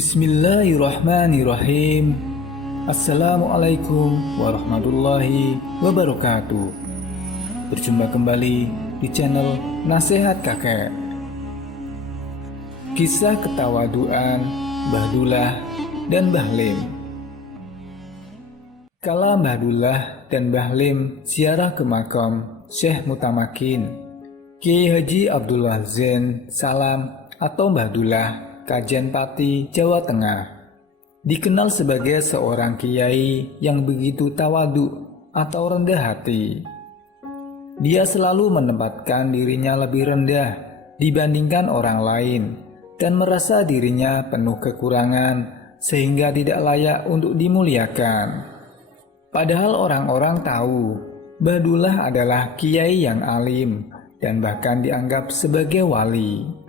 Bismillahirrahmanirrahim. Assalamualaikum warahmatullahi wabarakatuh. Berjumpa kembali di channel Nasihat Kakek. Kisah ketawaduan Mbah Dullah dan Mbah Lim. Kala Mbah Dullah dan Mbah Lim ziarah ke makam Syekh Mutamakin, Kiai Haji Abdullah Zain Salam atau Mbah Dullah, Kajen Pati, Jawa Tengah. Dikenal sebagai seorang kiai yang begitu tawadu atau rendah hati. Dia selalu menempatkan dirinya lebih rendah dibandingkan orang lain dan merasa dirinya penuh kekurangan sehingga tidak layak untuk dimuliakan. Padahal orang-orang tahu Mbah Dullah adalah kiai yang alim dan bahkan dianggap sebagai wali.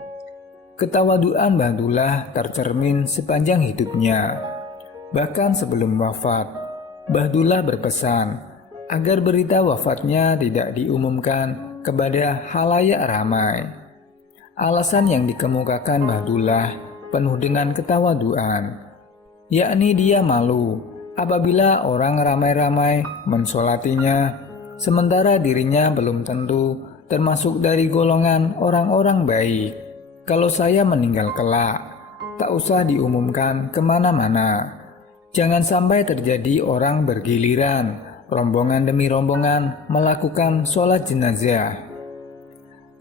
Ketawaduan Mbah Dullah tercermin sepanjang hidupnya. Bahkan sebelum wafat, Mbah Dullah berpesan agar berita wafatnya tidak diumumkan kepada halayak ramai. Alasan yang dikemukakan Mbah Dullah penuh dengan ketawaduan, yakni dia malu apabila orang ramai-ramai mensolatinya, sementara dirinya belum tentu termasuk dari golongan orang-orang baik. Kalau saya meninggal kelak, tak usah diumumkan kemana-mana. Jangan sampai terjadi orang bergiliran, rombongan demi rombongan melakukan sholat jenazah.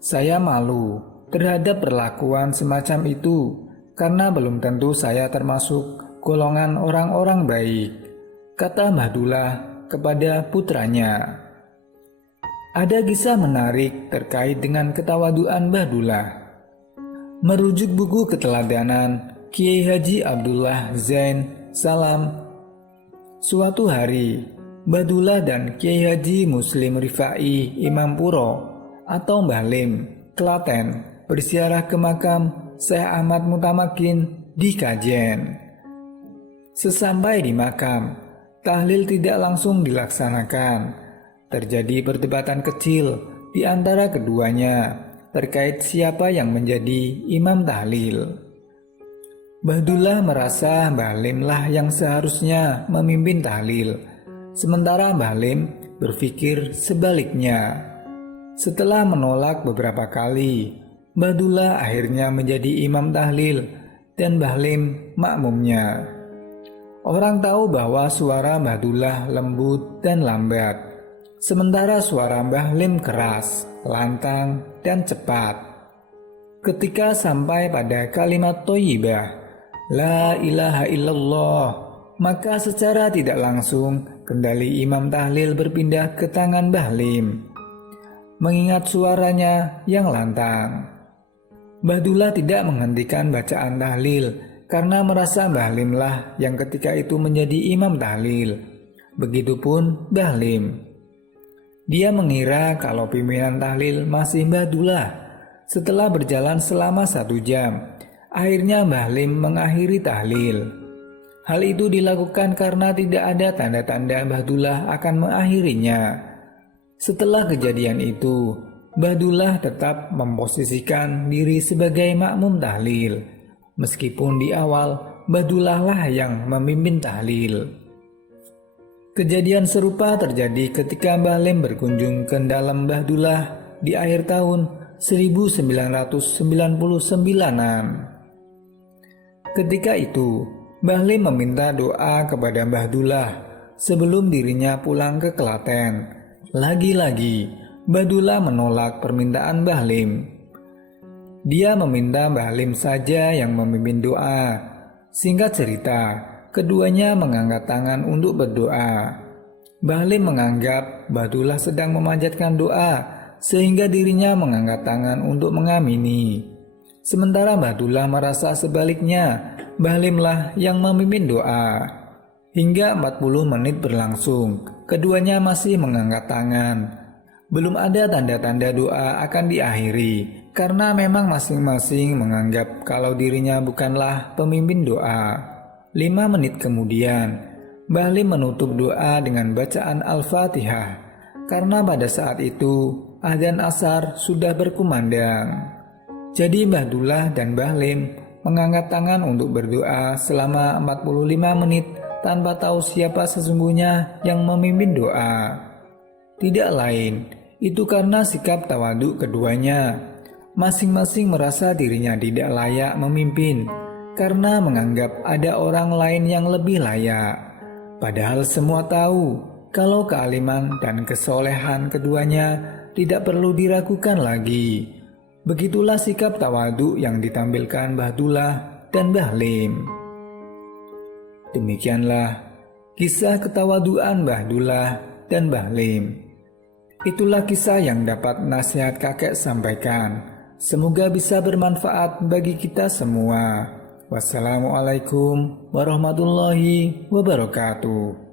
Saya malu terhadap perlakuan semacam itu, karena belum tentu saya termasuk golongan orang-orang baik, kata Mbah Dullah kepada putranya. Ada kisah menarik terkait dengan ketawaduan Mbah Dullah. Merujuk buku keteladanan Kiai Haji Abdullah Zain Salam, suatu hari Mbah Dullah dan Kiai Haji Muslim Rifai Imam Puro atau Mbah Lim, Klaten, berziarah ke makam Syekh Ahmad Mutamakin di Kajen. Sesampai di makam, tahlil tidak langsung dilaksanakan. Terjadi perdebatan kecil di antara keduanya terkait siapa yang menjadi imam tahlil. Mbah Dullah merasa Mbah Lim lah yang seharusnya memimpin tahlil, sementara Mbah Lim berpikir sebaliknya. Setelah menolak beberapa kali, Mbah Dullah akhirnya menjadi imam tahlil dan Mbah Lim makmumnya. Orang tahu bahwa suara Mbah Dullah lembut dan lambat, sementara suara Mbah Lim keras, lantang, dan cepat. Ketika sampai pada kalimat thayyibah, La ilaha illallah, maka secara tidak langsung kendali imam tahlil berpindah ke tangan Mbah Lim. Mengingat suaranya yang lantang, Mbah Dullah tidak menghentikan bacaan tahlil karena merasa Mbah Lim lah yang ketika itu menjadi imam tahlil. Begitupun Mbah Lim. Dia mengira kalau pimpinan tahlil masih Mbah Dullah. Setelah berjalan selama 1 jam, akhirnya Mbah Lim mengakhiri tahlil. Hal itu dilakukan karena tidak ada tanda-tanda Mbah Dullah akan mengakhirinya. Setelah kejadian itu, Mbah Dullah tetap memposisikan diri sebagai makmum tahlil, meskipun di awal Mbah Dullah lah yang memimpin tahlil. Kejadian serupa terjadi ketika Mbah Lim berkunjung ke dalam Mbah Dullah di akhir tahun 1999-an. Ketika itu, Mbah Lim meminta doa kepada Mbah Dullah sebelum dirinya pulang ke Klaten. Lagi-lagi, Mbah Dullah menolak permintaan Mbah Lim. Dia meminta Mbah Lim saja yang memimpin doa. Singkat cerita, keduanya mengangkat tangan untuk berdoa. Mbah Lim menganggap Mbah Dullah sedang memanjatkan doa, sehingga dirinya mengangkat tangan untuk mengamini. Sementara Mbah Dullah merasa sebaliknya, Mbah Lim lah yang memimpin doa. Hingga 40 menit berlangsung, keduanya masih mengangkat tangan. Belum ada tanda-tanda doa akan diakhiri, karena memang masing-masing menganggap kalau dirinya bukanlah pemimpin doa. 5 menit kemudian, Mbah Lim menutup doa dengan bacaan Al-Fatihah, karena pada saat itu adzan asar sudah berkumandang. Jadi Mbah Dullah dan Mbah Lim mengangkat tangan untuk berdoa selama 45 menit tanpa tahu siapa sesungguhnya yang memimpin doa. Tidak lain, itu karena sikap tawadhu keduanya. Masing-masing merasa dirinya tidak layak memimpin karena menganggap ada orang lain yang lebih layak. Padahal semua tahu kalau kealiman dan kesolehan keduanya tidak perlu diragukan lagi. Begitulah sikap tawadhu yang ditampilkan Mbah Dullah dan Mbah Lim. Demikianlah kisah ketawaduan Mbah Dullah dan Mbah Lim. Itulah kisah yang dapat nasihat kakek sampaikan. Semoga bisa bermanfaat bagi kita semua. Wassalamualaikum warahmatullahi wabarakatuh.